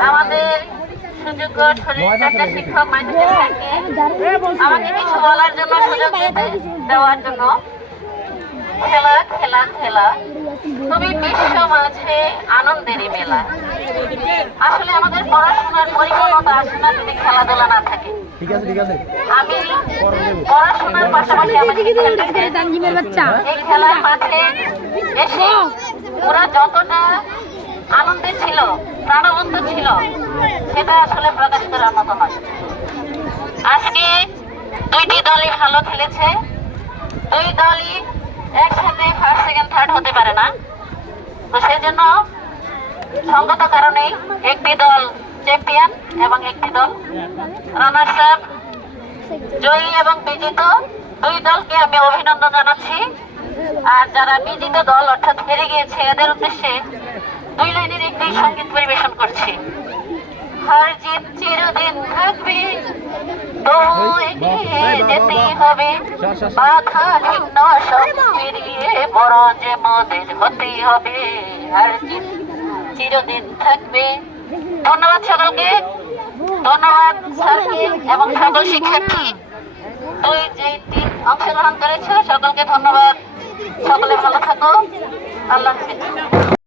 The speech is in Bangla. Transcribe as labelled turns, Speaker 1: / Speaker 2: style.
Speaker 1: আমাদের সুযোগ্য শরীরচর্চা শিক্ষক মাইনুদ্দিন স্যারকে আমাকে কিছু বলার জন্য সুযোগ দিতে- দেওয়ার জন্য খেলা খেলা খেলা। তুমি বিশ্ব মাঝে আনন্দেরই মেলা। আসলে আমাদের পড়াশোনার পরিপূর্ণতা আসে না যদি খেলাধুলা না থাকে।
Speaker 2: ঠিক আছে ঠিক আছে।
Speaker 1: আমি পড়াশোনার পাশাপাশি আমার শিক্ষার্থীদের এই খেলার মাঠে এসে ওরা যতটা আনন্দে ছিল প্রাণবন্ত ছিল, সেটা আসলে প্রকাশ করার মতো নয়। আজকে দুইটি দলই ভালো খেলেছে। দুই দলই একসাথে ফার্স্ট সেকেন্ড থার্ড হতে পারে না। তো সেই জন্য সঙ্গত কারণেই একটি দল চ্যাম্পিয়ন এবং একটি দল রানার্স আপ জয়ী এবং বিজিত দুই দলকে আমি অভিনন্দন জানাচ্ছি। আর যারা বিজিত দল অর্থাৎ হেরে গিয়েছে এদের উদ্দেশ্যে দুই লাইনের একটি সংগীত পরিবেশন করছি। হার জিত চিরদিন থাকবে তবু এগিয়ে যেতেই হবে। বাধা ভিন্ন সব পেরিয়ে বড় যে মোদের হতেই হবে। হার জিত চিরদিন থাকবে। ধন্যবাদ সকলকে। ধন্যবাদ স্যারকে এবং সকল শিক্ষার্থী। দুই যে টিম অংশগ্রহণ করেছে সকলকে ধন্যবাদ। সকলে ভালো থাকো। আল্লাহ